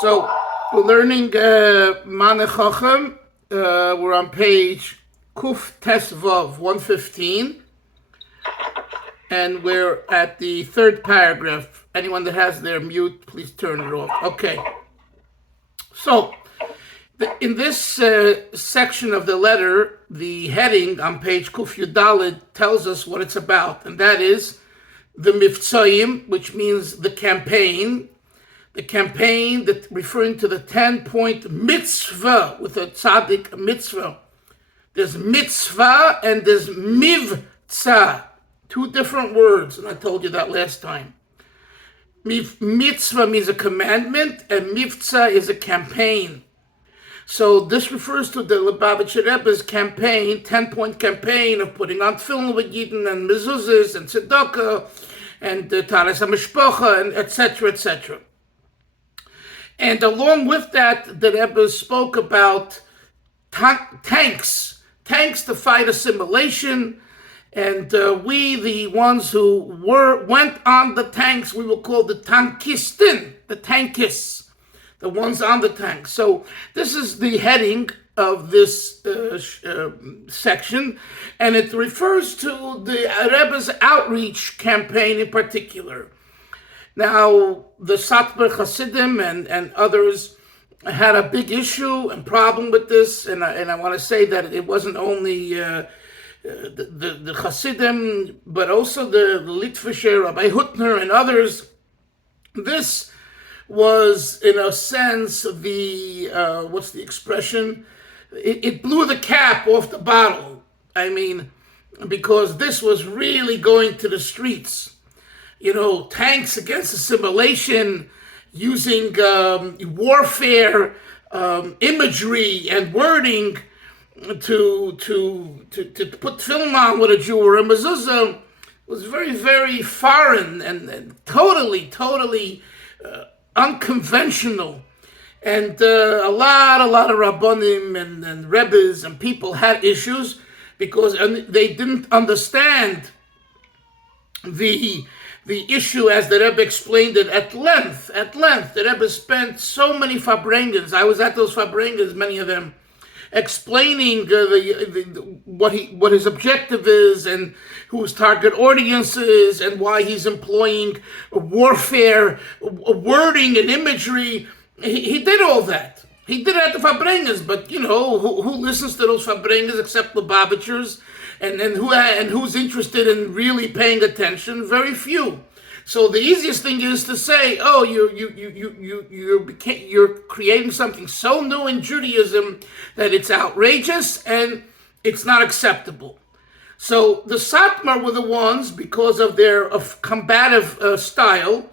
So we're learning Mane Chochem. We're on page Kuf Tesvav 115, and we're at the third paragraph. Anyone that has their mute, please turn it off. Okay. So in this section of the letter, the heading on page Kuf Yudalid tells us what it's about, and that is the Mivtzoyim, which means the campaign. The campaign that referring to the 10-point mitzvah with a tzaddik mitzvah. There's mitzvah and there's mivtza, two different words, and I told you that last time. Mitzvah means a commandment, and mivtza is a campaign. So this refers to the Lubavitcher Rebbe's campaign, 10-point campaign of putting on tefillin with Yidden and mezuzahs and tzedakah and taras hamishpacha and etc., etc. And along with that, the Rebbe spoke about tanks to fight assimilation. And we, the ones who went on the tanks, we will call the tankistin, the tankists, the ones on the tanks. So this is the heading of this section, and it refers to the Rebbe's outreach campaign in particular. Now, the Satmar Hasidim and others had a big issue and problem with this, and I want to say that it wasn't only the Hasidim, but also the Litvischer, Rabbi Hutner, and others. This was, in a sense, the, what's the expression? It blew the cap off the bottle. I mean, because this was really going to the streets. You know, tanks against assimilation, using warfare imagery and wording to put tefillin on with a Jew or a mezuzah was very, very foreign and totally unconventional. And a lot of Rabbonim and Rebbes and people had issues because they didn't understand the issue as the Rebbe explained it at length. The Rebbe spent so many fabrengens. I was at those fabrengens, many of them, explaining what his objective is and who his target audience is and why he's employing warfare, wording and imagery. He did all that. He did it at the fabrengens, but you know, who listens to those fabrengens except the Lubavitchers? And who's interested in really paying attention? Very few. So the easiest thing is to say, oh, you're creating something so new in Judaism that it's outrageous and it's not acceptable. So the Satmar were the ones, because of their combative style,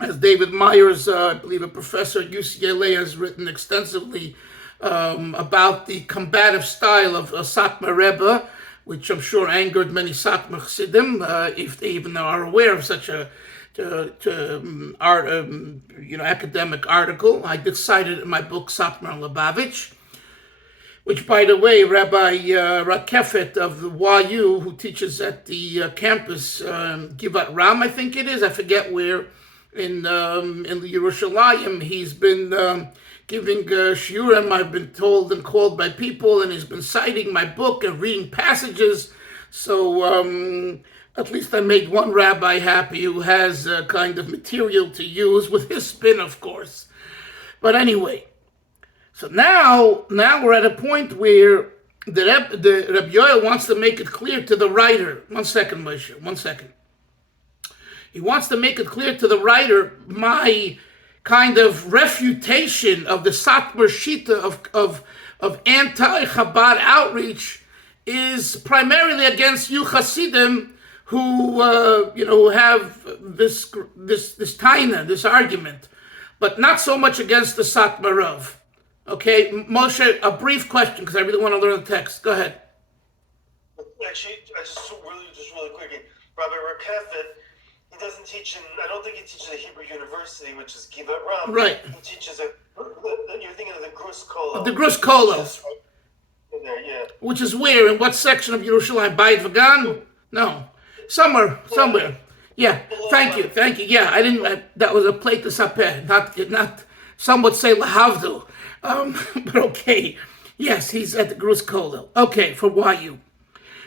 as David Myers, I believe a professor at UCLA, has written extensively about the combative style of Satmar Rebbe, which I'm sure angered many Satmar Chassidim, if they even are aware of such a academic article. I did cite it in my book Satmar Lubavitch, which, by the way, Rabbi Rakefet of the YU, who teaches at the campus Givat Ram, I think it is, I forget where, in the Yerushalayim, he's been giving shiurim, I've been told and called by people, and he's been citing my book and reading passages. So at least I made one rabbi happy who has kind of material to use with his spin, of course. But anyway, so now we're at a point where the Rabbi Yoel wants to make it clear to the writer. One second, Moshe, one second. He wants to make it clear to the writer my kind of refutation of the Satmar Shita of anti-Chabad outreach is primarily against you Hasidim who have this taina, this argument, but not so much against the Satmar Rav. Okay, Moshe, a brief question because I really want to learn the text. Go ahead. Actually, just really quickly, Rabbi Rakefet, he doesn't teach I don't think he teaches at Hebrew University, which is Givat Ram. Right. He teaches you're thinking of the Grus Kolo. Of the Grus Kolo. In there, yeah. Which is where? In what section of Yerushalayim? Bayit Vagan? No. Somewhere. Yeah. Thank you. Yeah, that was a plate to saper, not Some would say lahavdu. But okay. Yes, he's at the Grus Kolel. Okay, for YU.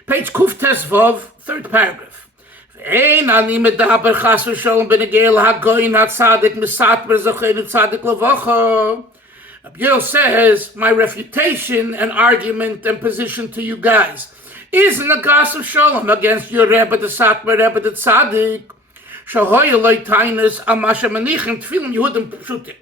Page Kuf Tesvov, third paragraph. Ein ani medaber chas v'sholom b'negei l'hagoyin hatzadik misatmer zochein tzadik levacha. Abel says, my refutation and argument and position to you guys is in the gas of Shalom against your Rebbe, the Satmar Rebbe, the Tzaddik. Shahoy loy tainas amasha manichem tefilin Yehudim pshutim.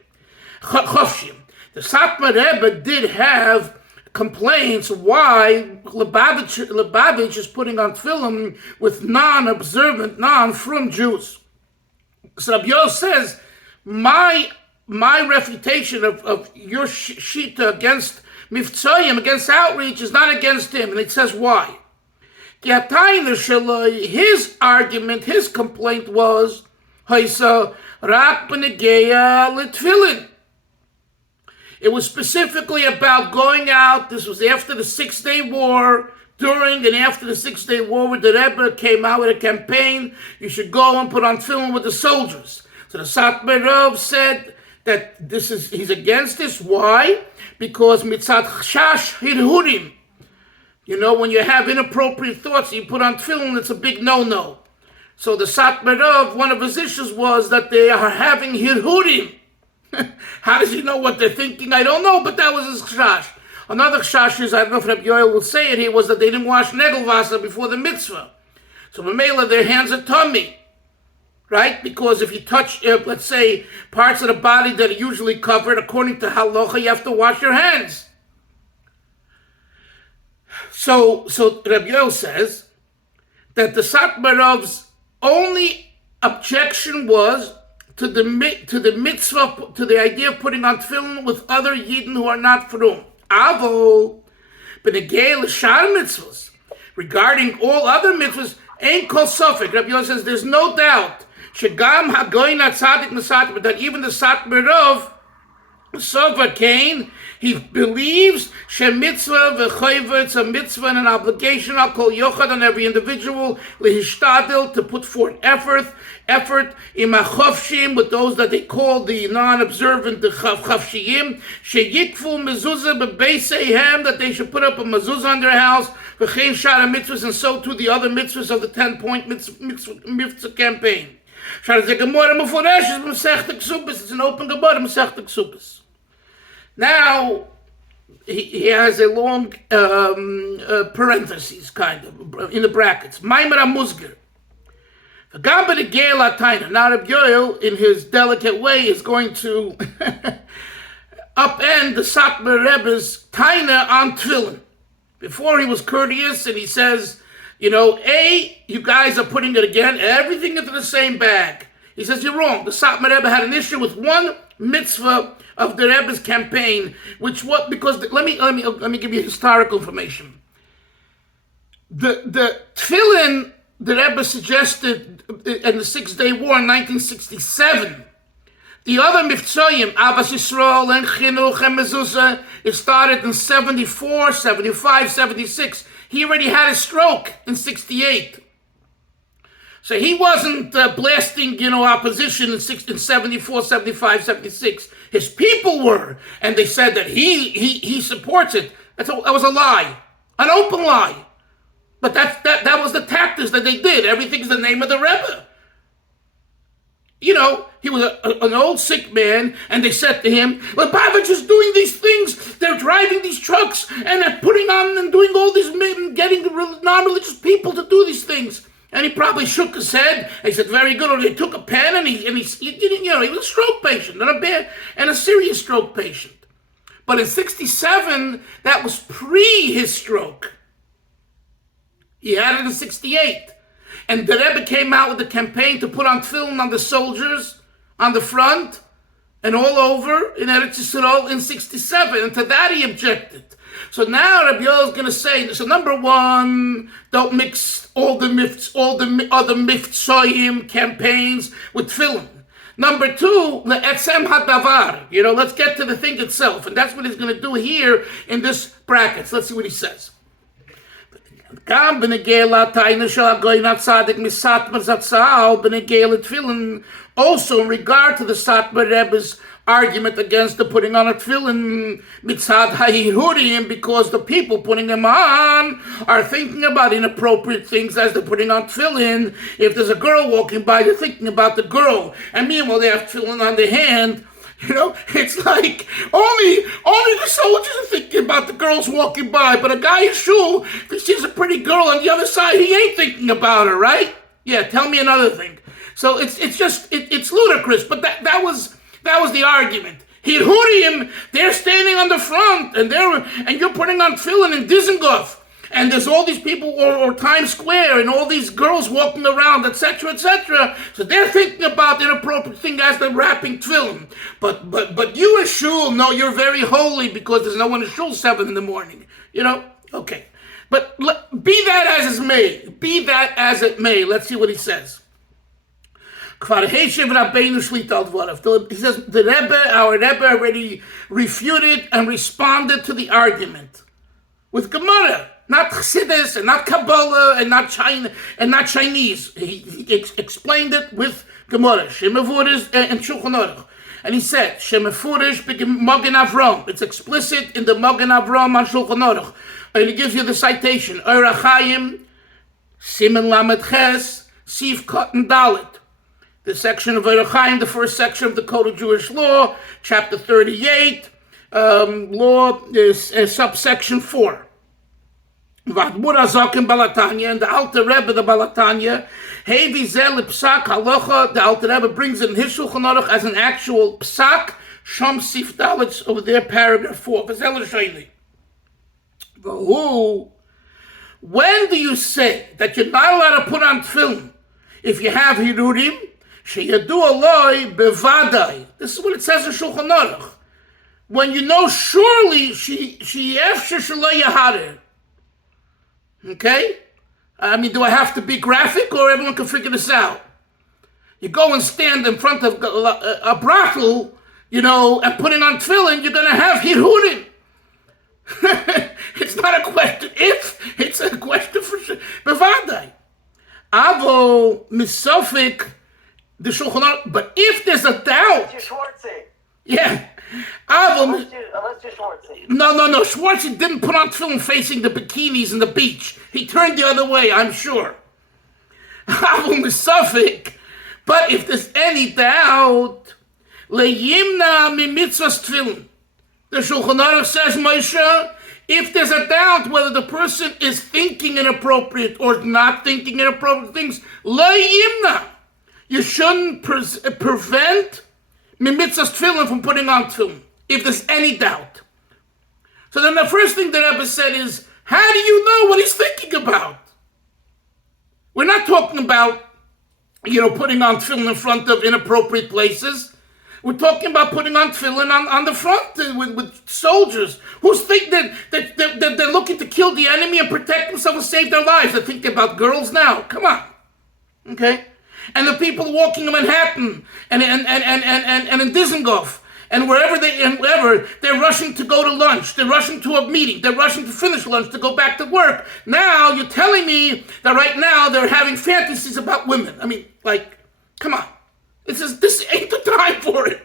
Chofshim. The Satmar Rebbe did have complaints why Lubavitch is putting on tefillin with non-observant, non-frum Jews. So Abel says, my refutation of your shita against Miftzayim, against outreach, is not against him. And it says why. His argument, his complaint was, it was specifically about going out. This was after the 6-Day War, during and after the 6-Day War, where the Rebbe came out with a campaign, you should go and put on tefillin with the soldiers. So the Satmar Rav said that he's against this. Why? Because mitzat chash hirhurim. You know, when you have inappropriate thoughts, you put on tefillin, it's a big no-no. So the Satmar Rav, one of his issues was that they are having hirhurim. How does he know what they're thinking? I don't know, but that was his chash. Another chash is, I don't know if Rabbi Yoel will say it here, was that they didn't wash negelvasa before the mitzvah. So Mamela, their hands are tummy. Right? Because if you touch, let's say, parts of the body that are usually covered, according to halacha, you have to wash your hands. So Rabbi Yoel says that the Satmar Rav's only objection was to the mitzvah, to the idea of putting on tefillin with other Yidden who are not frum. Avo, but again, l'shar mitzvahs, regarding all other mitzvahs, ain't kol sofek. Rabbi Yoel says there's no doubt shegam hagoyin atzadik misatmer, that even the Satmar Rav Sofa Cain, he believes shemitzvah v'choyva, it's a mitzvah and an obligation, I'll call yochad on every individual, lehishtadil, to put forth effort, imachofshim, with those that they call the non-observant, the chavshiyim, sheyikfu mezuzah b'beiseihem, that they should put up a mezuzah on their house, v'chein shara mitzvahs, and so too the other mitzvahs of the 10-point mitzvah campaign. It's an open Gemara, Masechta Ksubis. Now, he has a long parentheses, kind of, in the brackets. Maimer HaMuzger. Now, Reb Yoel, in his delicate way, is going to upend the Satmar Rebbe's taina on tefillin. Before he was courteous, and he says, you know, you guys are putting it again, everything into the same bag. He says, you're wrong. The Satmar Rebbe had an issue with one mitzvah of the Rebbe's campaign, because let me give you historical information. The tefillin the Rebbe suggested in the 6-Day War in 1967. The other Miftzayim, Avas Yisrael and Chinuch and Mezuzah, it started in 74, 75, 76. He already had a stroke in 68. So he wasn't blasting, opposition in 74, 75, 76. His people were, and they said that he supports it. That was a lie, an open lie. But that was the tactics that they did. Everything's the name of the Rebbe. He was an old sick man, and they said to him, Lubavitch is doing these things. They're driving these trucks, and they're putting on and doing all these, getting the non-religious people to do these things. And he probably shook his head. He said, very good. Or he took a pen, and he was a stroke patient, and a serious stroke patient. But in 67, that was pre his stroke. He had it in 68. And the Rebbe came out with a campaign to put on tefillin on the soldiers, on the front, and all over in Eretz Yisrael in 67. And to that he objected. So now Rabbi Yoel is going to say, so number one, don't mix all the other Miftzayim campaigns with tefillin. Number two, le'etzem hadavar. Let's get to the thing itself. And that's what he's going to do here in this brackets. Let's see what he says. Also in regard to the Satmar Rebbe's argument against the putting on a tefillin mitzad ha'ihurim, because the people putting them on are thinking about inappropriate things as they're putting on tefillin. If there's a girl walking by, they're thinking about the girl, and meanwhile they have tefillin on their hand. It's like only the soldiers are thinking about the girls walking by, but a guy in shul, if he sees a pretty girl on the other side, he ain't thinking about her, right? Yeah, tell me another thing. So it's ludicrous, but that was the argument. Hirhurim, they're standing on the front, and you're putting on tefillin in Dizengoff, and there's all these people, or Times Square, and all these girls walking around, etc., etc. So they're thinking about inappropriate thing as they're wrapping tefillin. But you in shul, no, you're very holy because there's no one in shul 7 in the morning. Okay. But be that as it may, let's see what he says. He says the Rebbe, our Rebbe, already refuted and responded to the argument with Gemara, not Chassidus and not Kabbalah and not China and not Chinese. He explained it with Gemara, Shemavurish and Shulchan Aruch, and he said Shemafurish Magen Avram. It's explicit in the Magen Avram on Shulchan Aruch, and he gives you the citation: Orach Chaim, Siman Lamed Ches, Sif Katan Dalet. The section of Orach Chaim, the first section of the Code of Jewish Law, chapter 38, law is subsection 4. V'admur Azakim Balatanya, and the Alter Rebbe, the Balatanya, Hevi Zel Psak Halacha, the Alter Rebbe brings it in his Shulchan Aruch as an actual Psak, Sham Sif Dalet, over there, paragraph 4. V'zel Shayli. When do you say that you're not allowed to put on tefillin if you have hirurim? Sheyadu aloi bevadai. This is what it says in Shulchan Aruch. When you know surely she efshe shaloi yaharer. Okay? I mean, do I have to be graphic, or everyone can figure this out? You go and stand in front of a brothel, and putting on tefillin, you're going to have hirurim. It's not a question if, it's a question for sure. Bevadai. Avo misofik the Shulchan Aruch. But if there's a doubt, yeah. Avo. Unless you're Schwartzy. No. Schwartzy didn't put on tefillin facing the bikinis and the beach. He turned the other way, I'm sure. Avo misofik. But if there's any doubt, leyimna mi mitzvahs tefillin. The Shulchan Aruch says, Moshe, if there's a doubt whether the person is thinking inappropriate or not thinking inappropriate things, lo yimna. You shouldn't prevent mitzvahs tefillin from putting on tefillin, if there's any doubt. So then the first thing that Rebbe said is, how do you know what he's thinking about? We're not talking about, putting on tefillin in front of inappropriate places. We're talking about putting on tefillin on the front with soldiers who think that they're looking to kill the enemy and protect themselves and save their lives. They're thinking about girls now. Come on. Okay? And the people walking in Manhattan and in Dizengoff and wherever they're rushing to go to lunch, they're rushing to a meeting, they're rushing to finish lunch to go back to work. Now you're telling me that right now they're having fantasies about women. I mean, come on. This ain't the time for it.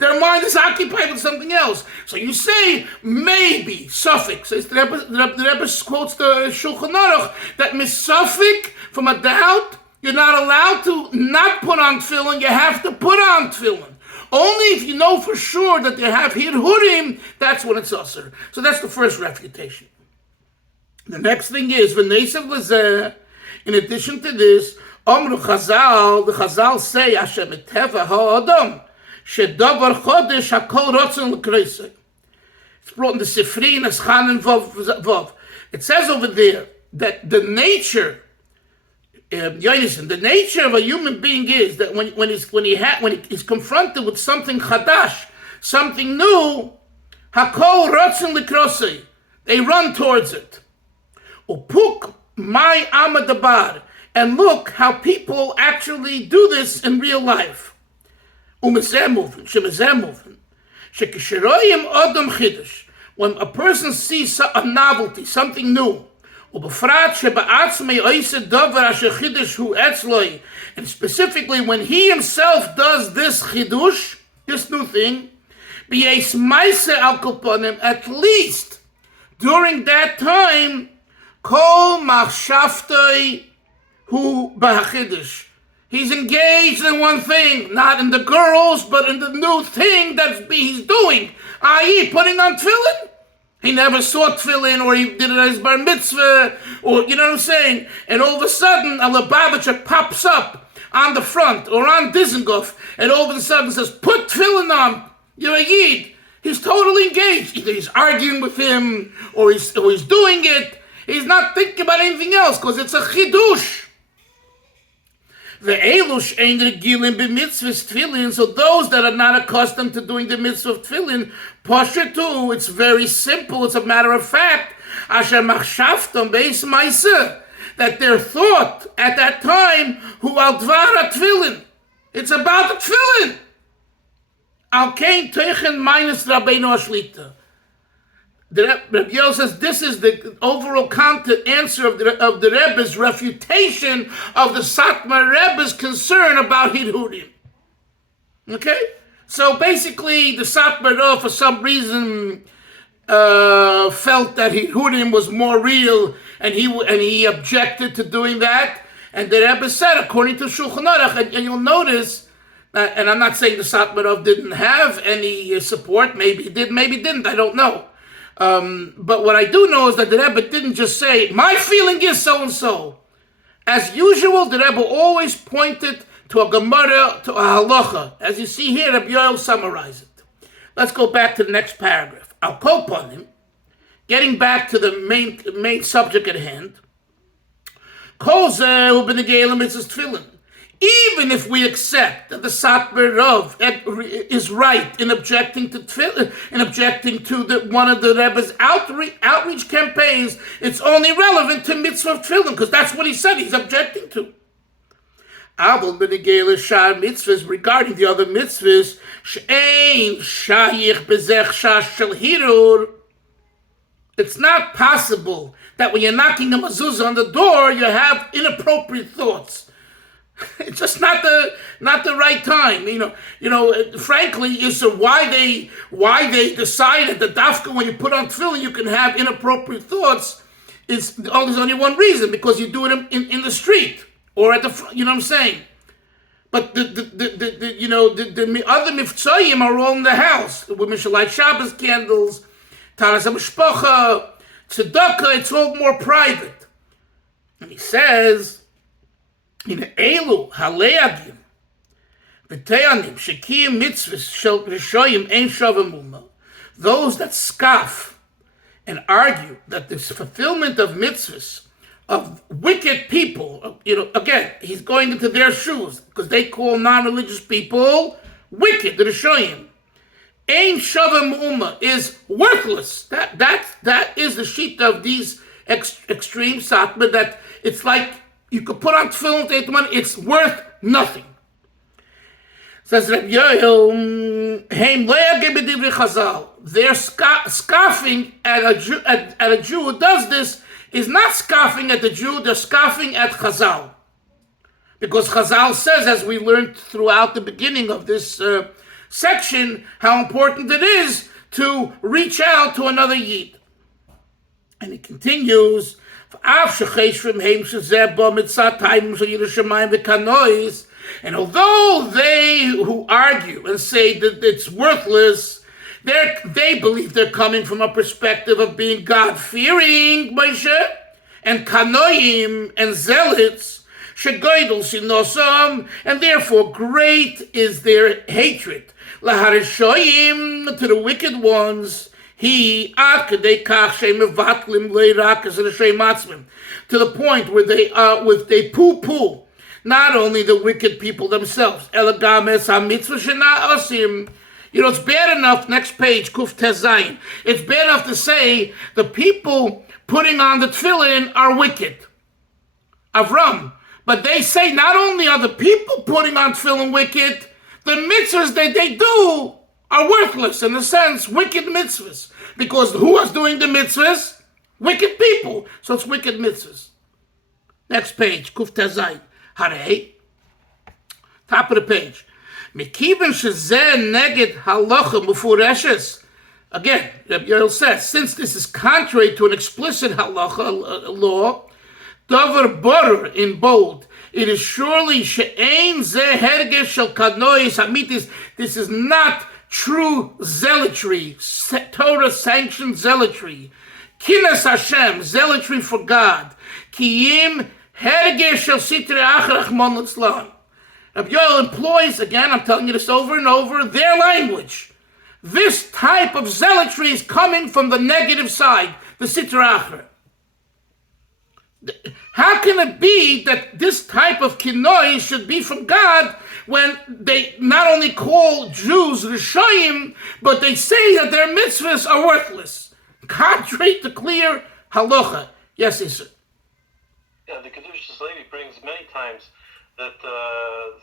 Their mind is occupied with something else. So you say, maybe, suffix. The Rebbe quotes the Shulchan Aruch, that missuffix, from a doubt, you're not allowed to not put on tefillin, you have to put on tefillin. Only if you know for sure that they have hirhurim, that's when it's usher. So that's the first refutation. The next thing is, v'neisav lezeh, in addition to this, Omru Chazal, the Chazal say, Hashem eteva ha'adam, shedavar chodesh hakol rotzen l'kreisei. It's brought in the Sifri, Neschan, and Vav. It says over there that the nature, Zionism, the nature of a human being is that when he's confronted with something chadash, something new, hakol rotzen l'kreisei, they run towards it. Upuk mai amadabar. And look how people actually do this in real life. When a person sees a novelty, something new, and specifically when he himself does this chidush, this new thing, b'yeis maise al kolponim, at least during that time, kol machshavtoi hu b'hachidush. He's engaged in one thing, not in the girls, but in the new thing that he's doing, i.e. putting on tefillin. He never saw tefillin, or he did it as bar mitzvah, or you know what I'm saying? And all of a sudden, a Lubavitcher pops up on the front, or on Dizengoff, and all of a sudden says, put tefillin on, you're a Yid. He's totally engaged. Either he's arguing with him, or he's doing it. He's not thinking about anything else, because it's a chidush. The Elush ain't regilim b'mitzvahs tefillin, so those that are not accustomed to doing the mitzvah of tefillin, posher too, it's very simple, it's a matter of fact, asher machshavtam beis maisa, that their thought at that time, hu al dvar tefillin, it's about the tefillin. Al kein teichen minus Rabbeinu Ashlita. The Rebbe Yoel says this is the overall content answer of the Rebbe's refutation of the Satmar Rebbe's concern about Hidhudim. Okay? So basically, the Satmar Rebbe, for some reason, felt that Hidhudim was more real, and he objected to doing that. And the Rebbe said, according to Shulchan Aruch, and you'll notice, and I'm not saying the Satmar Rebbe didn't have any support, maybe he did, maybe he didn't, I don't know. But what I do know is that the Rebbe didn't just say, my feeling is so-and-so. As usual, the Rebbe always pointed to a Gemara, to a halacha. As you see here, Rabbi Yoel summarized it. Let's go back to the next paragraph. I'll quote on him, getting back to the main subject at hand. Kol zeh hu b'negei l'mitzvos tefillin. Even if we accept that the Satmar Rav is right in objecting to tefillin, in objecting to one of the Rebbe's outreach campaigns, it's only relevant to mitzvah of tefillin, because that's what he said he's objecting to. Avol b'negei l'shar mitzvahs, regarding the other mitzvahs, she'ein shayich b'zech shash shel hirur. It's not possible that when you're knocking a mezuzah on the door, you have inappropriate thoughts. It's just not the right time, Frankly, is why they decided that dafka when you put on tefillin you can have inappropriate thoughts. There's only one reason, because you do it in the street or at the front. You know what I'm saying? But the other miftzayim are all in the house. Women should light Shabbos candles, taras hamishpacha, tzedakah. It's all more private. And he says, in Elu Haleagim, V'teyanim Shekiyim Mitzvahs Shel Rishoyim Ein Shavim Uma, those that scoff and argue that this fulfillment of mitzvahs of wicked people, again, he's going into their shoes because they call non-religious people wicked. The Rishoyim Ein Shavim Uma is worthless. That is the sheet of these extreme Satmar, that it's like you could put on tefillin, take the money, it's worth nothing. Says Rabbi Yoel, they're scoffing at a Jew who does this, is not scoffing at the Jew, they're scoffing at Chazal. Because Chazal says, as we learned throughout the beginning of this section, how important it is to reach out to another Yid. And he continues, and although they who argue and say that it's worthless, they believe they're coming from a perspective of being God-fearing, Moshe, and kanoim and zealots, and therefore great is their hatred. Laharishoyim, to the wicked ones, to the point where they poo-poo not only the wicked people themselves. It's bad enough, next page, Kuf Tezayin, it's bad enough to say the people putting on the tefillin are wicked. Avram. But they say not only are the people putting on tefillin wicked, the mitzvahs that they do are worthless, in a sense, wicked mitzvahs. Because who was doing the mitzvahs? Wicked people. So it's wicked mitzvahs. Next page, Kuf Tezayin. Harei. Top of the page. Mekiven shezeh neged halacha mufureshes. Again, Rabbi Yoel says, since this is contrary to an explicit halacha law, davar borer in bold, it is surely she'ein zeh hergesh shel kanois hamitis. This is not true zealotry, Torah-sanctioned zealotry. Kinas Hashem, zealotry for God. Kiyim hergesh shel sitre acher achmon litzlan. Rabbi Yoel employs, again, I'm telling you this over and over, their language. This type of zealotry is coming from the negative side, the Sitra Achra. How can it be that this type of kinoi should be from God when they not only call Jews Rishayim, but they say that their mitzvahs are worthless, contrary to clear halacha? Yes, sir. Yeah, the Kedushas lady brings many times that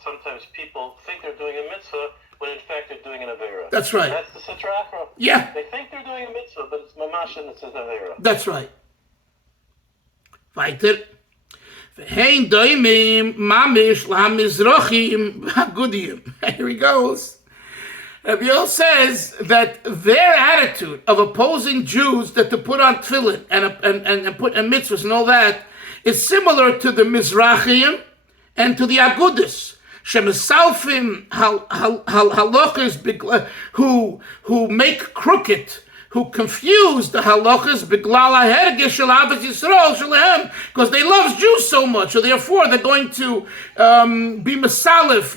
sometimes people think they're doing a mitzvah when in fact they're doing an avera. That's right. That's the Sitra Achra. Yeah. They think they're doing a mitzvah, but it's mamash and it's an avera. That's right. Weiter. Ve'hein doimim mamish lahamizrochim hagudim. Here he goes. Rabbi Yoel says that their attitude of opposing Jews that to put on tefillin and put in mitzvahs and all that is similar to the Mizrachim and to the Agudis. Shemesalfim halachas who make crooked, who confuse the halachas biglal hahergesh shel ahavas Yisrael shelehem, because they love Jews so much, so therefore they're going to be masalif,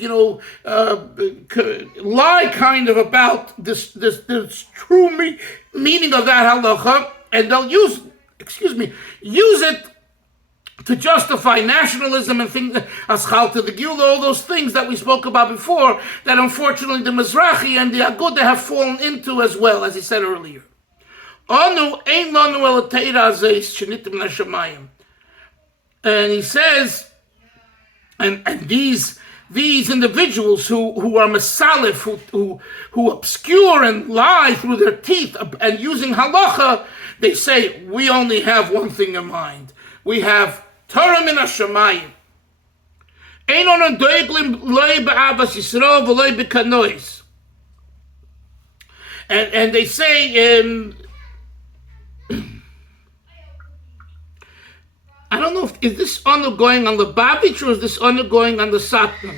lie kind of about this true meaning of that halacha, and they'll use it to justify nationalism and things, aschal to the Geulah, all those things that we spoke about before, that unfortunately the Mizrahi and the Agudah have fallen into as well, as he said earlier. And he says, and these individuals who are masalif, who obscure and lie through their teeth and using halacha, they say, we only have one thing in mind. We have Torah min hashamayim. Ein onon doeglim loy ba'avas Yisrael v'loy b'kanois. And they say, I don't know is this undergoing on the Babich or is this undergoing on the Satmar?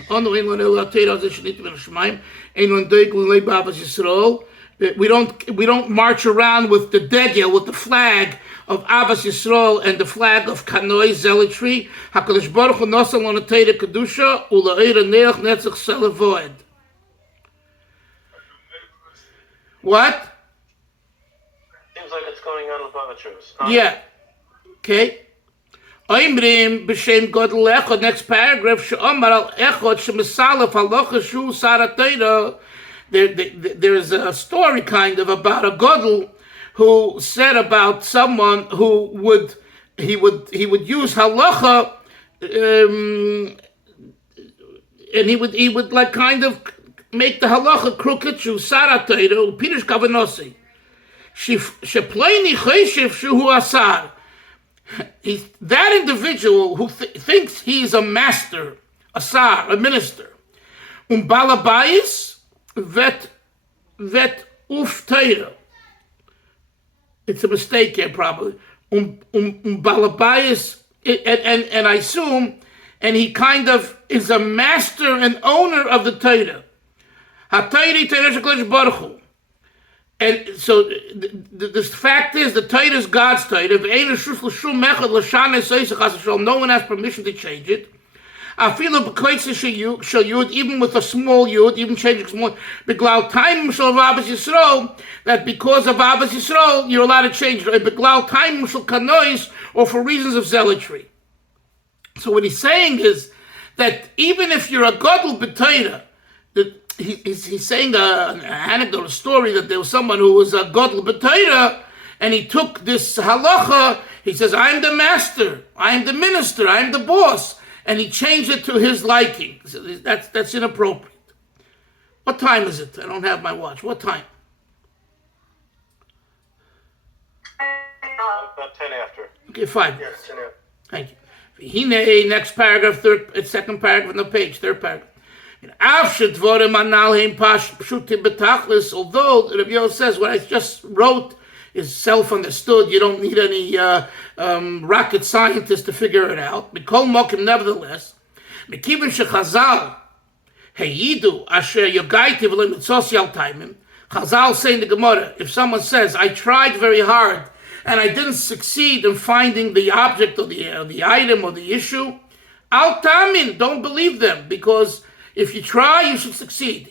We don't march around with the degel, with the flag of Avas Yisrael and the flag of Kanoi zealotry. HaKadosh Baruch Hu nosal l'natei kedusha u'la'ira neach netzach selavoed. What? Seems like it's going on with Lubavitchers. Yeah. Okay. Oimrim b'shem godel echad. Next paragraph. She'omar al echad she'mesalef halacha shu saratayra. There is a story kind of about a godel who said about someone who would use halacha, and he would like kind of make the halacha crooked. Shu saratayra u'pirish kavanosi. She'pleini cheshiv shuhu asar. That individual who thinks he's a master, a sar, a minister, balabayis vet uf teira. It's a mistake here, probably. Balabayis, and I assume, and he kind of is a master and owner of the teira. HaTeira teira shekolish baruch hu. And so the fact is, the Torah is God's Torah. No one has permission to change it. Even with a small yud, even changing small, that because of Avas Yisrael, you're allowed to change it. Or for reasons of zealotry. So what he's saying is that even if you're a Gadol b'Torah, he's saying an anecdote, a story, that there was someone who was a Gadol b'Torah, and he took this halacha. He says, "I'm the master, I'm the minister, I'm the boss," and he changed it to his liking. So that's inappropriate. What time is it? I don't have my watch. What time? About 10 after. Okay, 5. Yes, 10 Thank you. Next paragraph, second paragraph on the page, third paragraph. Although Rabbi Yoel says what I just wrote is self-understood, you don't need any rocket scientist to figure it out. Nevertheless, Chazal say in the Gemara, if someone says, I tried very hard and I didn't succeed in finding the object or the item or the issue, al tamin, don't believe them, because if you try, you should succeed.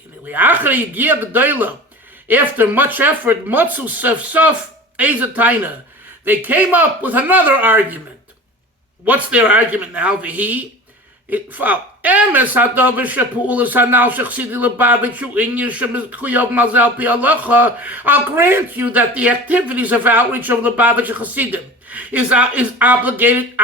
After much effort, Matzu Sef Sof Ezataina, they came up with another argument. What's their argument now? V'hi, Emes hadavar shepu'ulas hanal shechsidi lebavich u'inyan shemizchuyav mazal pi halacha. I'll grant you that the activities of outreach of Lubavitch Chassidim is obligated.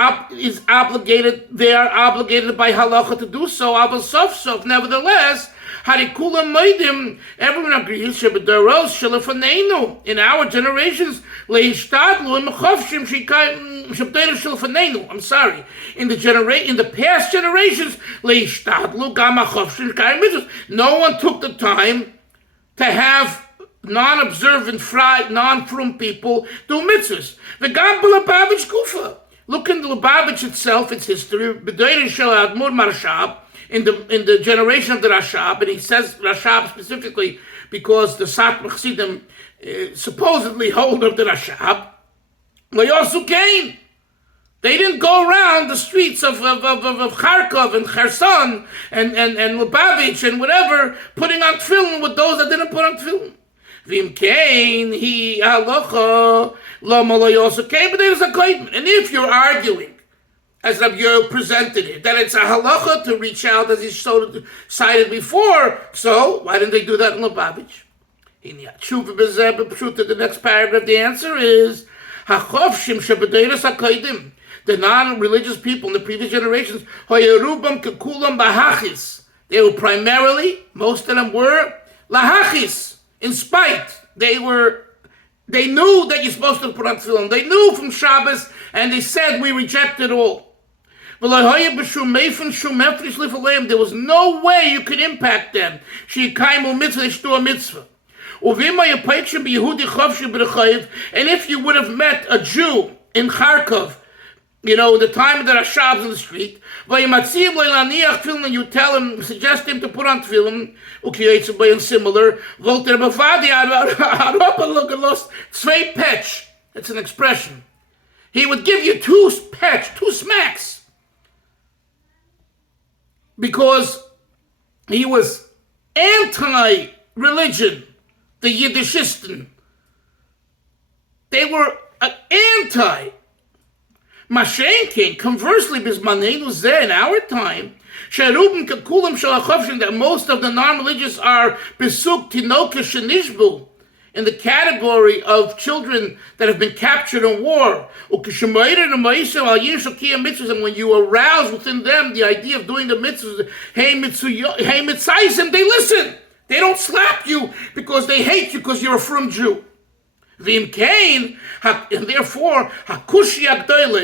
They are obligated by halacha to do so. But sof. Nevertheless, harikulam meidim. Everyone agrees. Shebedaros shelefaneinu. In our generations, leishtadlu imchovshim shebdeiros shelefaneinu. I'm sorry. In the past generations, leishtadlu gamachovshim shikayim mitzvos. No one took the time to have non-observant, non-frum people do mitzvahs. The Gam Lubavitch Kufa. Look in the Lubavitch itself, its history. B'deirin shel Admur Marshab, in the generation of the Rashab, and he says Rashab specifically because the Satmar Chassidim supposedly hold of the Rashab. Layosu came. They didn't go around the streets of Kharkov and Kherson and Lubavitch and whatever putting on tefillin with those that didn't put on tefillin. Vim kain he halacha lama layosu kain, but there's a koidman. And if you're arguing, as Rabbi Yoel presented it, that it's a halacha to reach out, as he cited before, so why didn't they do that in Lubavitch? In the next paragraph, the answer is hachovshim shebedeiros hakaidim. The non-religious people in the previous generations, hoyerubam kekulam bahachis. They were primarily, most of them were lahachis. In spite, they knew that you're supposed to put on tefillin. They knew from Shabbos, and they said we reject it all. There was no way you could impact them. They should do a mitzvah. And if you would have met a Jew in Kharkov, the time of the Rashabs in the street, and you tell him, suggest him to put on tefillin, and similar, it's an expression. He would give you two smacks, because he was anti-religion, the Yiddishisten. They were anti. Mashenkin, conversely, bismanenu zeh, in our time, sherubim kakulam shalachovshin, that most of the non-religious are besuk tinoka shenishbu, in the category of children that have been captured in war. And when you arouse within them the idea of doing the mitzvahs, hey mitzvahs, they listen. They don't slap you because they hate you because you're a frum Jew. Vim kain, and therefore hakushi agdoila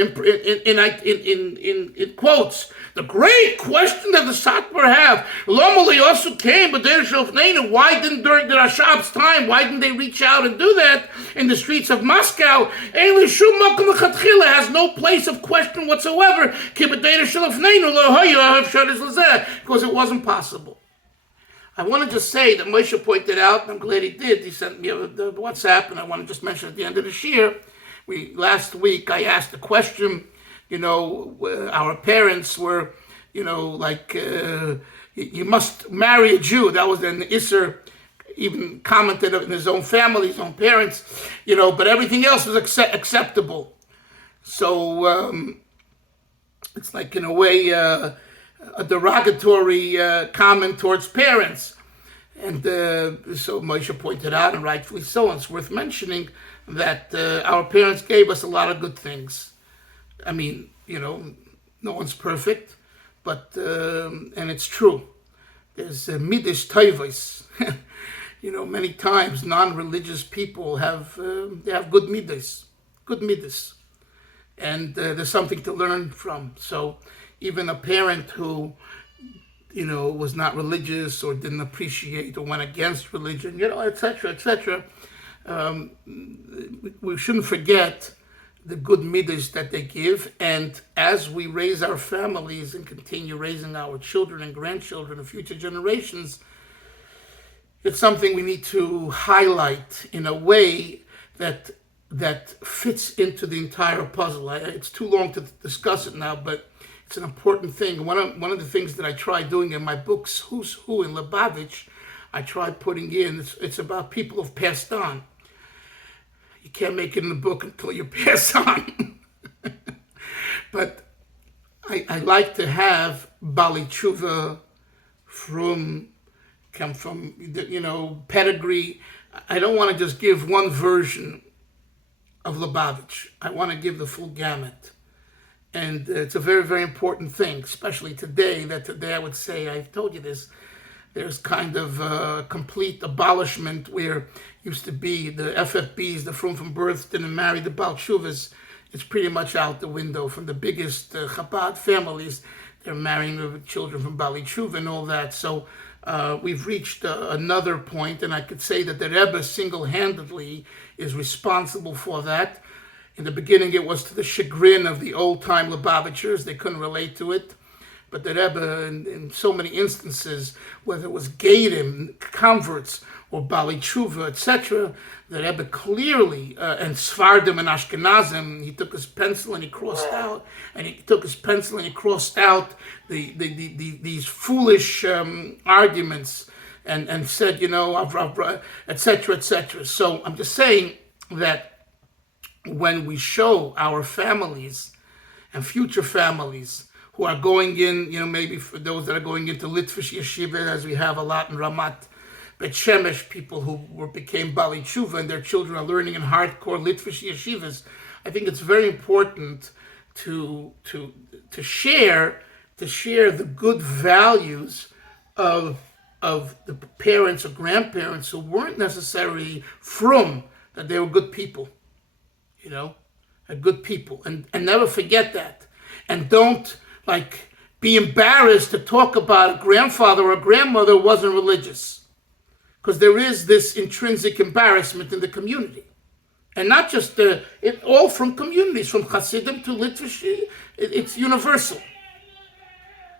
in quotes, the great question that the Satmar have, Lomali also came, but there's why didn't during the Rashab's time, why didn't they reach out and do that in the streets of Moscow? Has no place of question whatsoever, because it wasn't possible. I want to just say that Moshe pointed out, and I'm glad he did. He sent me the WhatsApp, and I want to just mention at the end of this year, last week I asked a question, our parents were, you must marry a Jew. That was an Isser, even commented in his own family, his own parents, but everything else was acceptable. So it's like, in a way, a derogatory comment towards parents. And so Moshe pointed out, and rightfully so, and it's worth mentioning, that our parents gave us a lot of good things. I mean, no one's perfect, but, and it's true. There's midish toivos. Many times non-religious people have good midas. And there's something to learn from. So even a parent who was not religious or didn't appreciate or went against religion, etc., etc. We shouldn't forget the good midas that they give. And as we raise our families and continue raising our children and grandchildren and future generations, it's something we need to highlight in a way that fits into the entire puzzle. It's too long to discuss it now, but it's an important thing. One of the things that I try doing in my books, Who's Who in Lubavitch, I tried putting in, it's about people who've passed on. You can't make it in the book until you pass on. But I like to have Bali Tshuva come from, pedigree. I don't want to just give one version of Lubavitch. I want to give the full gamut. And it's a very, very important thing, especially today, I would say, I've told you this, there's kind of a complete abolishment where used to be the FFBs, the from birth, didn't marry the Baal Tshuvas. It's pretty much out the window. From the biggest Chabad families, they're marrying the children from Bali Tshuva and all that. So we've reached another point, and I could say that the Rebbe single-handedly is responsible for that. In the beginning, it was to the chagrin of the old-time Lubavitchers. They couldn't relate to it. But the Rebbe, in so many instances, whether it was Gadim, converts, or Bali Tshuva, etc., the Rebbe clearly, and Sfardim and Ashkenazim, he took his pencil and he crossed out, these foolish arguments, and said, etc., etc. So I'm just saying that when we show our families and future families who are going in, maybe for those that are going into Litvish Yeshiva, as we have a lot in Ramat Bet Shemesh, people who became Bali Tshuva and their children are learning in hardcore Litvish Yeshivas, I think it's very important to share the good values of the parents or grandparents who weren't necessarily that they were good people. Good people, and never forget that, and don't be embarrassed to talk about a grandfather or a grandmother who wasn't religious, because there is this intrinsic embarrassment in the community, and not just all from communities, from Hasidim to Litvish, it's universal.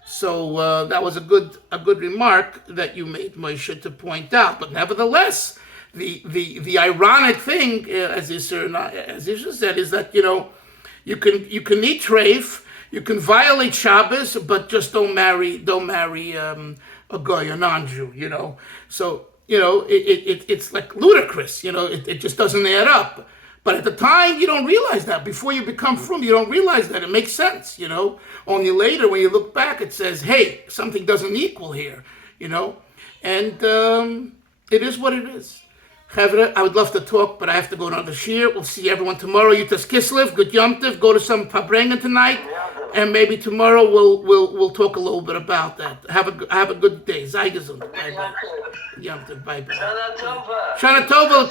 So that was a good remark that you made, Moshe, to point out. But nevertheless, the ironic thing, as Isha said, is that you can eat treif, you can violate Shabbos, but just don't marry a goy, a non-Jew. So it's like ludicrous. It just doesn't add up. But at the time, you don't realize that. Before you become frum, you don't realize that. It makes sense. Only later, when you look back, it says, hey, something doesn't equal here. And it is what it is. Chevra, I would love to talk, but I have to go to another shir. We'll see everyone tomorrow. Yutas Kislev, good Yom Tov. Go to some Pabrenga tonight, and maybe tomorrow we'll talk a little bit about that. Have a good day. Sei gesund. Bye bye. Yom Tov. Bye bye. Shana Tova.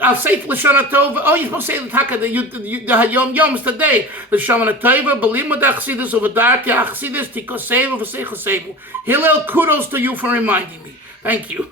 I'll say Shana Tova. Oh, you're supposed to say the Taka the Yom today. The Shana Tova. Believe me, the Chassidus over Dark Chassidus Tikosevu v'Seichosevu. Hillel, kudos to you for reminding me. Thank you.